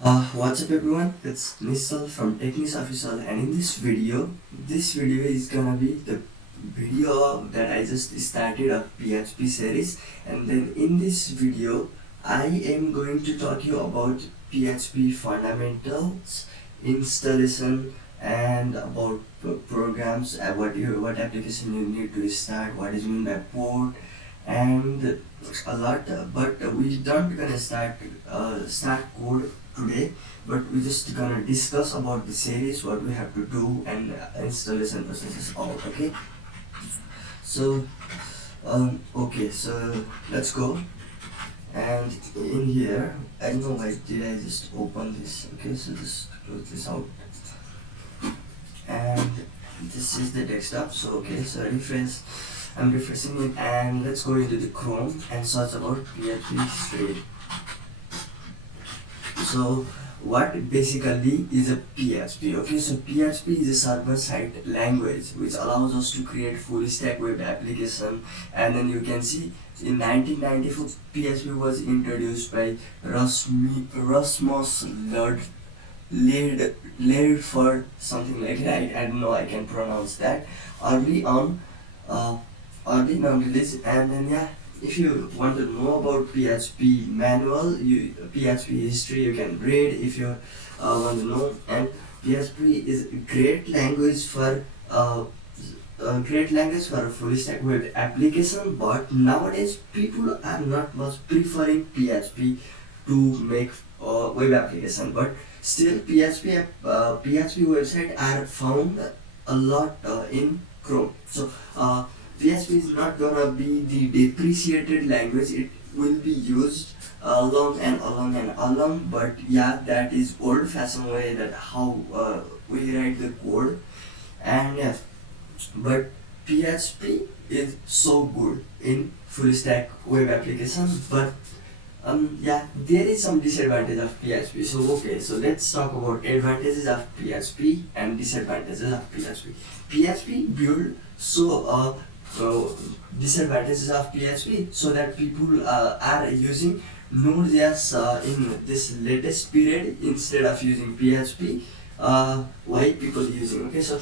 What's up everyone, it's Nissal from Technics Official, and in this video is gonna be the video that I just started of PHP series. And then in this video I am going to talk you about PHP fundamentals, installation, and about programs, what application you need to start, what is meant by port, and a lot. But we don't gonna start code today, but we just gonna discuss about the series, what we have to do, and installation processes all. Okay, so okay, so let's go. And in here, I don't know why did I just open this. Okay, so just close this out, and this is the desktop. So okay, so I'm refreshing it, and let's go into the Chrome and search about PHP straight. So what basically is a PHP? Okay, so PHP is a server-side language which allows us to create full-stack web application. And then you can see in 1994 PHP was introduced by Rasmus Ledford, something like that. I don't know, I can pronounce that. Early on release. And then yeah, if you want to know about PHP manual, PHP history, you can read if you want to know. And PHP is a great language for a full stack web application. But nowadays people are not much preferring PHP to make web application. But still PHP website are found a lot in Chrome. So PHP is not gonna be the depreciated language. It will be used along and along. But yeah, that is old-fashioned way that how we write the code. And yeah, but PHP is so good in full stack web application. But yeah, there is some disadvantage of PHP. So okay, so let's talk about advantages of PHP and disadvantages of PHP. PHP build so disadvantages of PHP, so that people are using Node.js in this latest period instead of using PHP. Why people using? Okay, so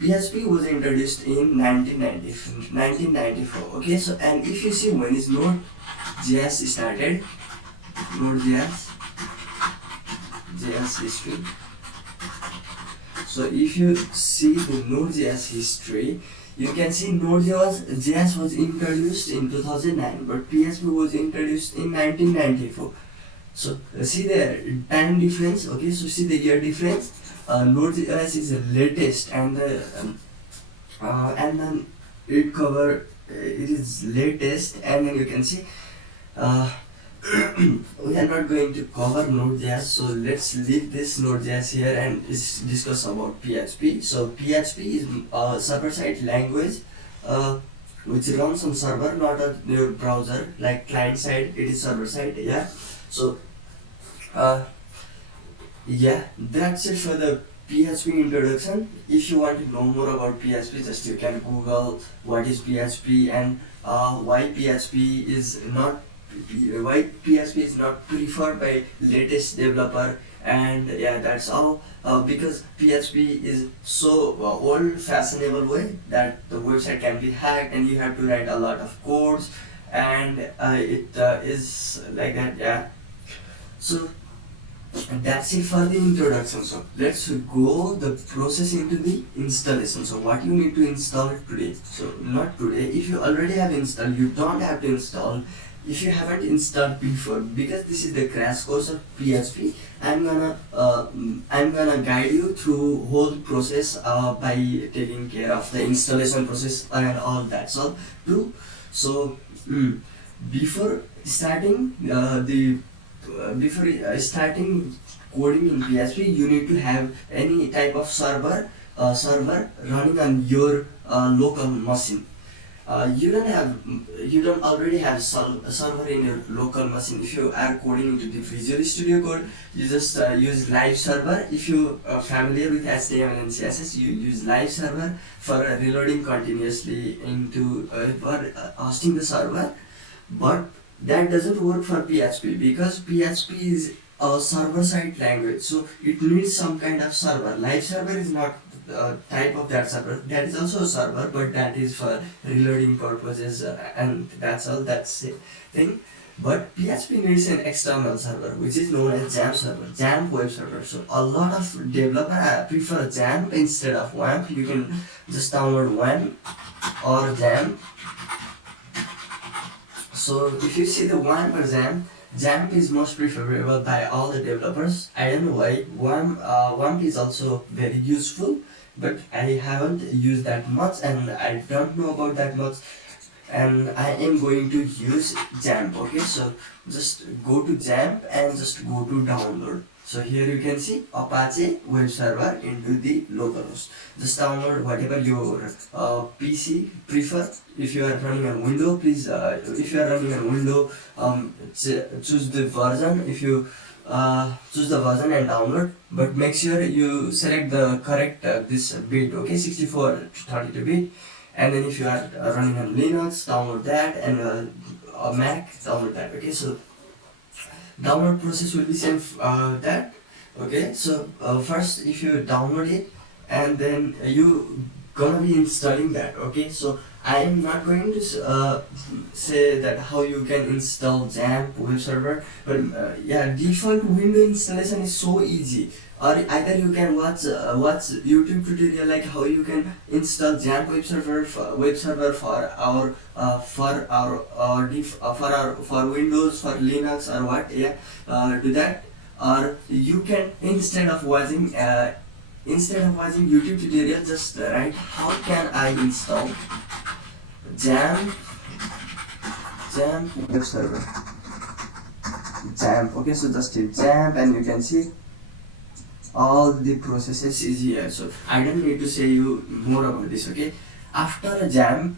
PHP was introduced in 1994. Okay, so and if you see when is Node.js started, Node.js history. So if you see the Node.js history, you can see Node.js was introduced in 2009, but PHP was introduced in 1994. So see the time difference. Okay, so see the year difference. Node.js is the latest, and then it is latest, and then you can see we are not going to cover Node.js, so let's leave this Node.js here and discuss about PHP. So PHP is a server-side language which runs on server, not on your browser like client-side. It is server-side. Yeah. So yeah, that's it for the PHP introduction. If you want to know more about PHP, just you can Google what is PHP and why PHP is not preferred by latest developer. And yeah, that's all. Because PHP is so old fashionable way that the website can be hacked and you have to write a lot of codes, and it is like that. Yeah, so that's it for the introduction. So let's go the process into the installation. So what you need to install today. So not today, if you already have installed, you don't have to install. If you haven't installed before, because this is the crash course of PHP, I'm gonna guide you through whole process by taking care of the installation process and all that. So too. So before starting starting coding in PHP, you need to have any type of server running on your local machine. You don't already have a server in your local machine. If you are coding into the Visual Studio Code, you just use live server. If you are familiar with HTML and CSS, you use live server for reloading continuously into for hosting the server. But that doesn't work for PHP, because PHP is a server-side language, so it needs some kind of server. Live server is not type of that server. That is also a server, but that is for reloading purposes, and that's all. That's the thing. But PHP needs an external server, which is known as XAMPP server, XAMPP web server. So a lot of developers prefer XAMPP instead of WAMP. You can just download WAMP or XAMPP. So if you see the WAMP or XAMPP, XAMPP is most preferable by all the developers. I don't know why. WAMP is also very useful, but I haven't used that much and I don't know about that much. And I am going to use XAMPP. Okay, so just go to XAMPP and just go to download. So here you can see Apache web server into the localhost. Just download whatever your PC prefer. If you are running on Windows, please, if you are running on Windows, choose the version. If you choose the version and download, but make sure you select the correct this bit. Okay, 64 to 32 bit. And then if you are running on Linux, download that, and a Mac, download that. Okay, so download process will be same that. Okay, so first if you download it, and then you gonna be installing that. Okay, so I am not going to say that how you can install XAMPP web server, but yeah, default window installation is so easy. Or either you can watch YouTube tutorial like how you can install XAMPP web server for Windows, for Linux, or what. Yeah, do that. Or you can, instead of watching YouTube tutorial, just write how can I install XAMPP web server. XAMPP. Okay, so just hit XAMPP and you can see all the processes is here. So I don't need to say you more about this. Okay, after a XAMPP,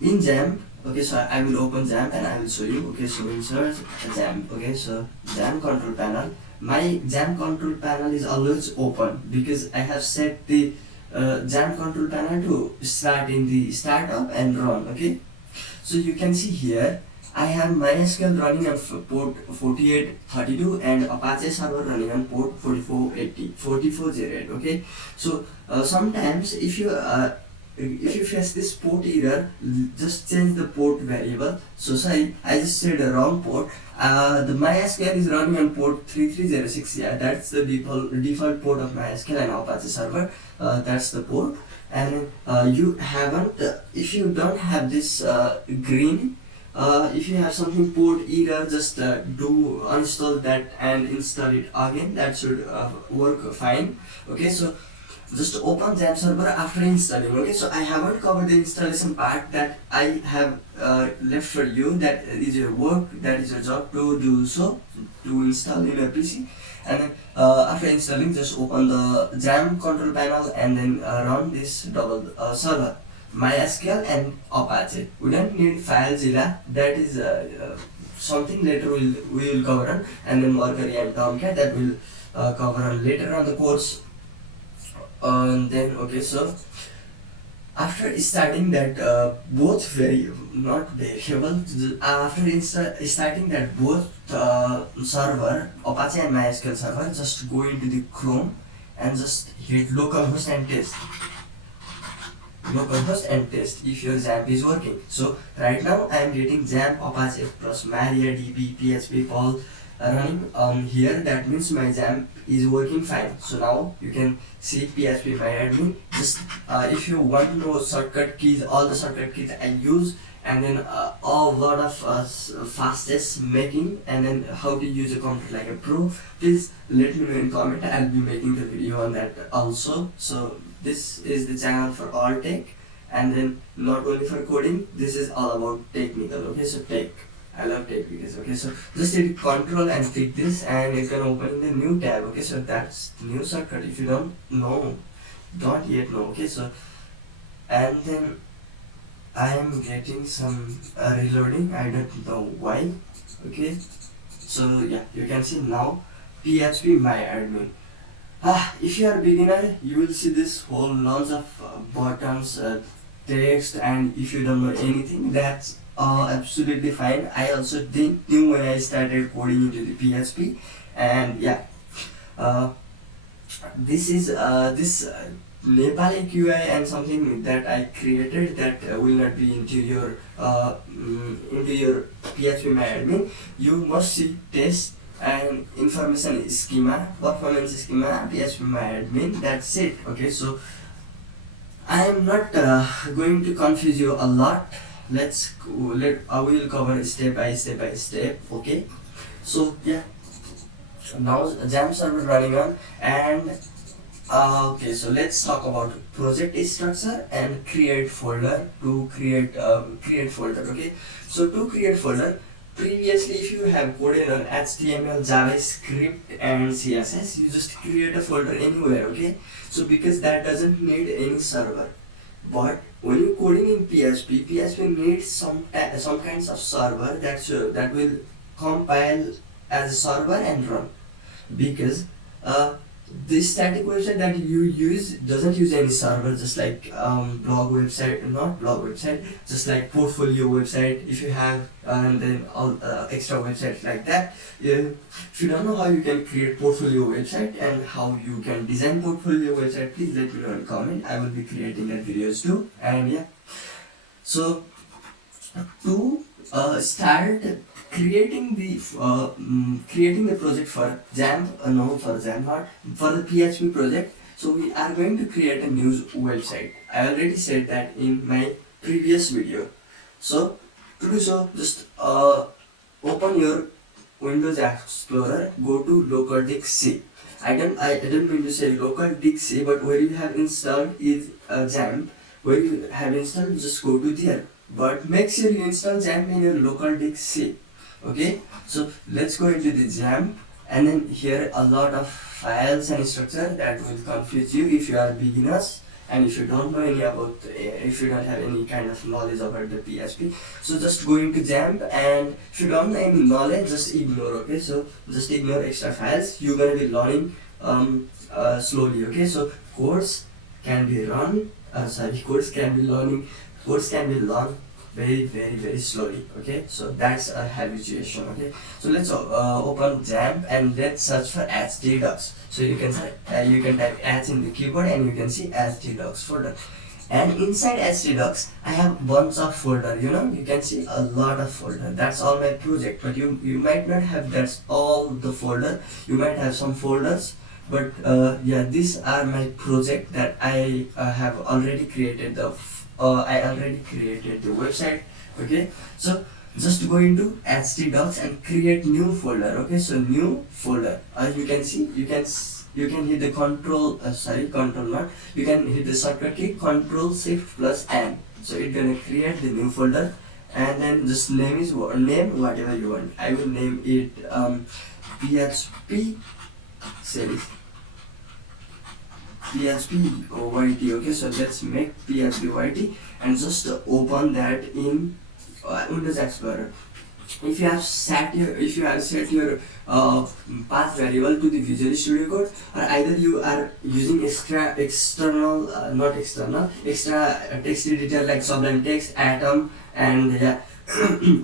in XAMPP, okay, so I will open XAMPP and I will show you. Okay, so insert XAMPP. Okay, so XAMPP control panel. My XAMPP control panel is always open because I have set the XAMPP control panel to start in the startup and run. Okay, so you can see here I have MySQL running on port 4832 and Apache server running on port 4408. Okay, so sometimes if you face this port error, just change the port variable. So sorry, I just said the wrong port. The MySQL is running on port 3306. Yeah, that's the default port of MySQL and Apache server. That's the port. And you haven't, if you don't have this green, if you have something port error, just do uninstall that and install it again. That should work fine. Okay, so just open XAMPP server after installing. Okay, so I haven't covered the installation part that I have left for you. That is your work, that is your job to do so, to install in a PC. And then after installing, just open the XAMPP control panel and then run this double server, MySQL and Apache. We don't need FileZilla. That is something later we will cover on, and then Mercury and Tomcat, that will cover on later on the course. And then okay, so after starting that both starting that both server, Apache and MySQL server, just go into the Chrome and just hit localhost and test. Localhost and test if your XAMPP is working. So right now I am getting XAMPP, Apache plus MariaDB, PHP, Paul running on here. That means my XAMPP is working fine. So now you can see PHP my admin. Just if you want to know shortcut keys, all the shortcut keys I use, and then a lot of fastest making, and then how to use a computer like a pro, please let me know in comment. I'll be making the video on that also. So this is the channel for all tech, and then not only for coding, this is all about technical. Okay, so tech, I love tech because, okay, so just hit control and click this and you can open in the new tab. Okay, so that's new shortcut. If you don't yet know. Okay, so and then I am getting some reloading, I don't know why. Okay, so yeah, you can see now PHP my admin. If you are a beginner, you will see this whole lots of buttons, text, and if you don't know anything, that's absolutely fine. I also didn't knew when I started coding into the PHP, And yeah, uh, this is this Nepali QI and something that I created that will not be into your PHP my admin. You must see test and information schema, performance schema, PHP my admin. That's it. Okay, so I am not going to confuse you a lot. I will cover step by step. Okay, so yeah, now XAMPP server running on. And okay, so let's talk about project structure and create folder. To create folder. Okay, so to create folder, previously if you have coded on HTML, JavaScript and CSS, you just create a folder anywhere. Okay, so because that doesn't need any server. But when you're coding in PHP needs some kinds of server that will compile as a server and run, because this static website that you use doesn't use any server, just like blog website, not blog website, just like portfolio website if you have, and then all extra websites like that. If you don't know how you can create portfolio website and how you can design portfolio website, please let me know in the comment. I will be creating that videos too. And yeah, so to start creating the project for XAMPP, no, for XAMPP not, for the PHP project. So we are going to create a new website. I already said that in my previous video. So to do so, just open your Windows Explorer, go to local disk C. I don't mean to say local disk C, but where you have installed is XAMPP. Where you have installed, just go to there. But make sure you install XAMPP in your local disk C. Okay, so let's go into the XAMPP, and then here a lot of files and structure that will confuse you if you are beginners and if you don't know any about, if you don't have any kind of knowledge about the PHP. So just go into XAMPP, and if you don't know any knowledge, just ignore. Okay, so just ignore extra files. You're gonna be learning slowly. Okay, so codes can be learned very slowly. Okay, so that's a habituation. Okay, so let's open XAMPP and let's search for htdocs. So you can type h in the keyboard and you can see htdocs folder. And inside htdocs I have bunch of folder. You can see a lot of folder. That's all my project, but you might not have that's all the folder. You might have some folders, but yeah, these are my project that I have already created I already created the website. Okay, so just go into htdocs and create new folder. Okay, so new folder, you can see, you can hit the control not, you can hit the shortcut key control shift plus n. So it's gonna create the new folder, and then just name whatever you want. I will name it PHP series, PHP YT. Okay, so let's make PHP YT and just open that in Windows Explorer. If you have set your path variable to the Visual Studio Code, or either you are using extra text editor like Sublime Text, Atom, and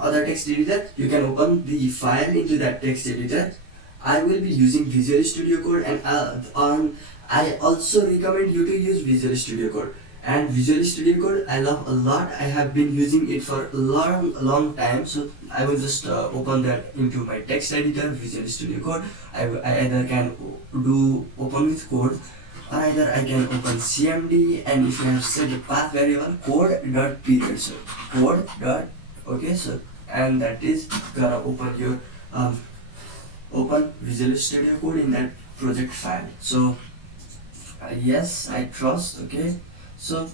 other text editor, you can open the file into that text editor. I will be using Visual Studio Code, and I also recommend you to use Visual Studio Code. And Visual Studio Code I love a lot. I have been using it for a long time. So I will just open that into my text editor, Visual Studio Code. I either can open with code, or either I can open CMD, and if you have set the path variable code.period, so code dot, okay, so and that is gonna open your open Visual Studio Code in that project file. So yes, I trust. Okay, so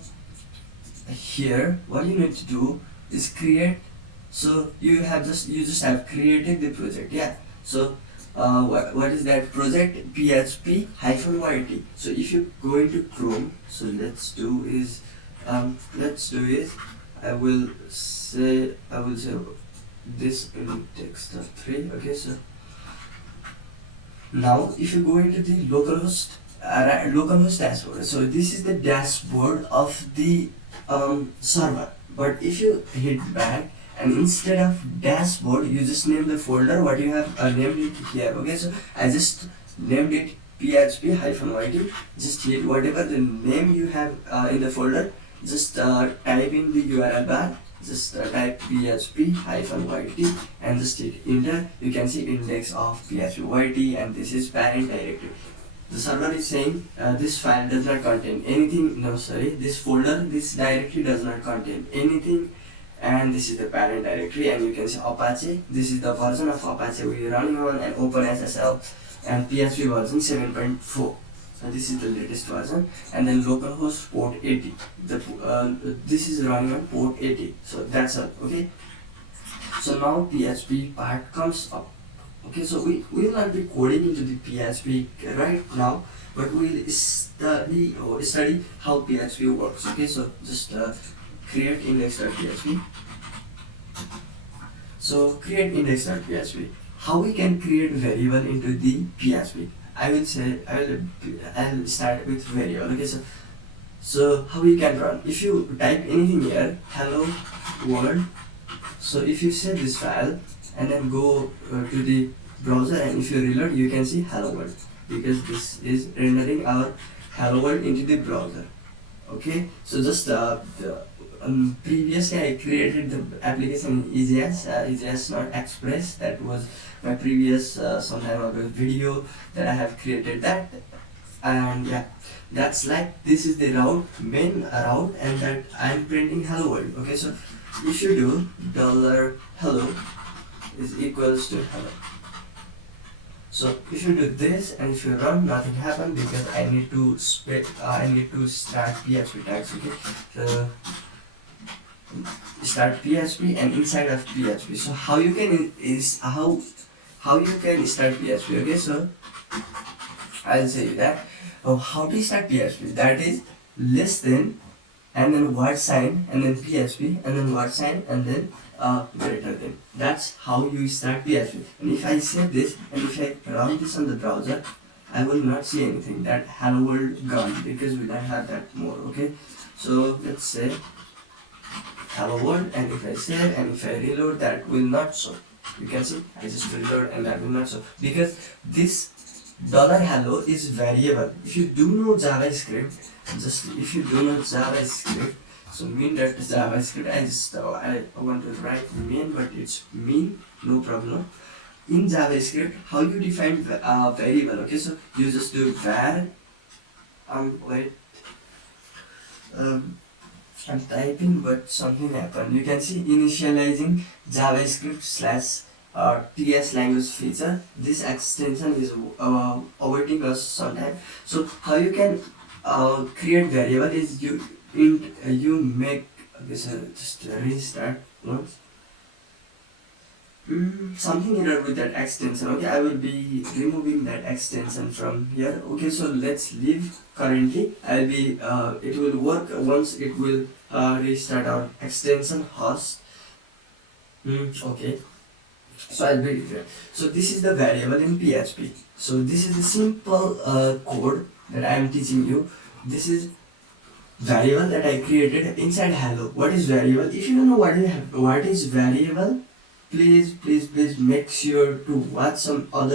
here what you need to do is create. So you just have created the project. Yeah, so what is that project? PHP -YT. So if you go into Chrome, so let's do is I will say this in text 3. Okay, so now if you go into the localhost dashboard, so this is the dashboard of the server. But if you hit back and instead of dashboard you just name the folder what you have named it here. Okay, so I just named it php -yt. Just hit whatever the name you have in the folder, just type in the URL bar, just type php-yt and just hit enter. You can see index of php-yt, and this is parent directory. The server is saying this file does not contain anything. No, sorry, this folder, this directory does not contain anything, and this is the parent directory. And you can see Apache, this is the version of Apache we are running on, and OpenSSL and PHP version 7.4. So this is the latest version, and then localhost port 80. This is running on port 80. So that's all. Okay, so now PHP part comes up. Okay, so we will not be coding into the PHP right now, but we will study how PHP works. Okay, so just create index.php. So create index.php. How we can create variable into the PHP? I'll start with variable. Okay, so how we can run? If you type anything here, hello world. So if you save this file and then go to the browser, and if you reload, you can see hello world, because this is rendering our hello world into the browser. Okay, so just previously I created the application in EJS not Express. That was my previous some time ago video that I have created that. And yeah, that's like, this is the main route, and that I'm printing hello world. Okay, so if you do $hello is equals to hello. So if you do this and if you run, nothing happens, because I need to start PHP tags. Okay, so start PHP, and inside of PHP. So how you can how you can start PHP? Okay, so I'll say that how to start PHP. That is less than, and then word sign, and then PHP, and then word sign, and then greater than. That's how you start PHP. And if I save this and if I run this on the browser, I will not see anything, that hello world gone, because we don't have that more. Okay, so let's say hello world, and if I save and if I reload, that will not show. You can see I just reload and that will not show, because this $hello is variable. If you do know JavaScript, so mean.javascript, I want to write mean, but it's mean, no problem. In JavaScript, how you define variable? Okay, so you just do var, I'm typing, but something happened. You can see initializing JavaScript / TS language feature. This extension is awaiting us sometime. So how you can create variable is you make this. Just restart once. Something error with that extension. Okay, I will be removing that extension from here. Okay, so let's leave currently. I'll be it will work once it will restart our extension host. Okay, so I'll be here. So this is the variable in PHP. So this is the simple code that I am teaching you. This is variable that I created inside hello. What is variable? If you don't know what is variable, please make sure to watch some any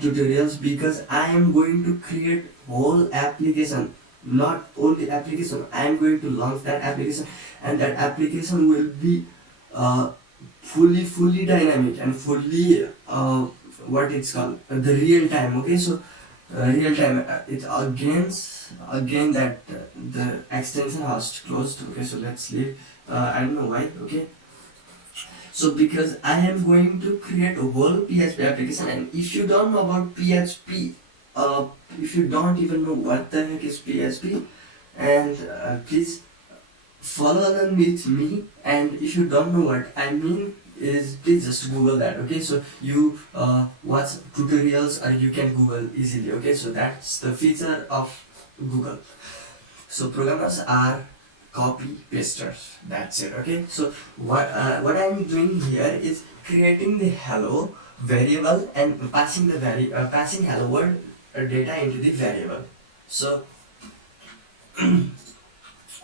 tutorials, because I am going to create whole application, not only application. I am going to launch that application, and that application will be fully dynamic and fully what it's called, the real time. Okay, so real time, it's again that the extension has closed. Okay, so let's leave. I don't know why. Okay, so because I am going to create a whole PHP application, and if you don't know about PHP, if you don't even know what the heck is PHP, and please follow along with me, and if you don't know what I mean, is please just Google that. Okay, so you watch tutorials, or you can Google easily. Okay, so that's the feature of Google. So programmers are copy pasters. That's it. Okay, so what I'm doing here is creating the hello variable and passing passing hello world data into the variable. So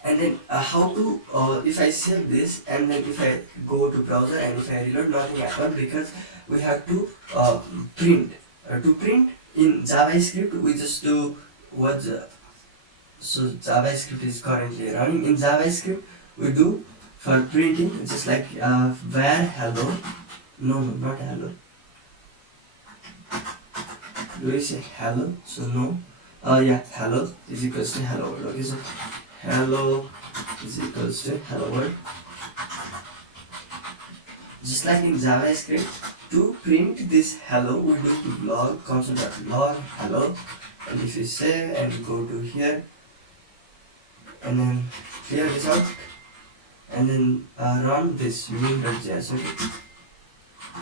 And then how to if I save this and then if I go to browser and if I reload, nothing happen because we have to print. To print in JavaScript we just do what so JavaScript is currently running. In JavaScript we do for printing just like where hello, no not hello, do we say hello? So no, yeah, hello is equals to hello world. Okay, so hello is equals to hello world. Just like in JavaScript, to print this hello we do log console.log hello, and if you save and go to here and then clear this out and then run this main.js. Okay,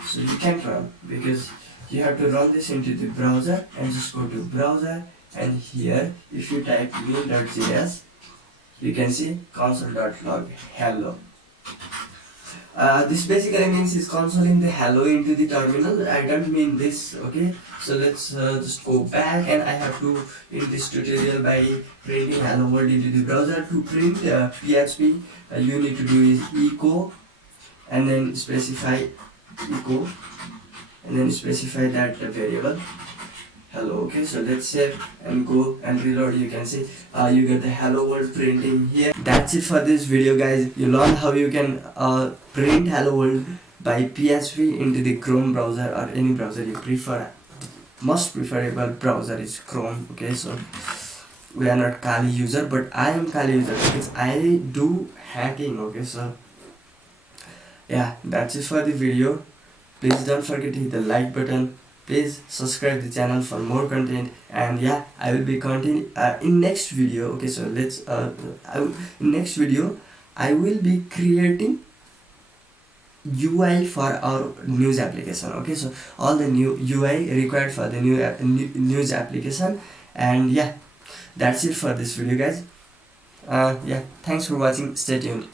so you can't run because you have to run this into the browser and just go to browser, and here if you type main.js you can see console.log hello. This basically means it's consoling the hello into the terminal. I don't mean this. Okay, so let's just go back, and I have to in this tutorial by printing hello world into the browser. To print PHP you need to do is echo and then specify echo and then specify that variable hello. Okay, so let's save and go and reload. You can see you get the hello world printing here. That's it for this video, guys. You learned how you can print hello world by PHP into the Chrome browser or any browser you prefer. Most preferable browser is Chrome. Okay, so we are not Kali user, but I am Kali user because I do hacking. Okay, so yeah, that's it for the video. Please don't forget to hit the like button. Please subscribe the channel for more content, and yeah, I will be continue in next video. Okay, so let's in next video I will be creating UI for our news application. Okay, so all the new UI required for the new news application, and yeah, that's it for this video, guys. Yeah, thanks for watching. Stay tuned.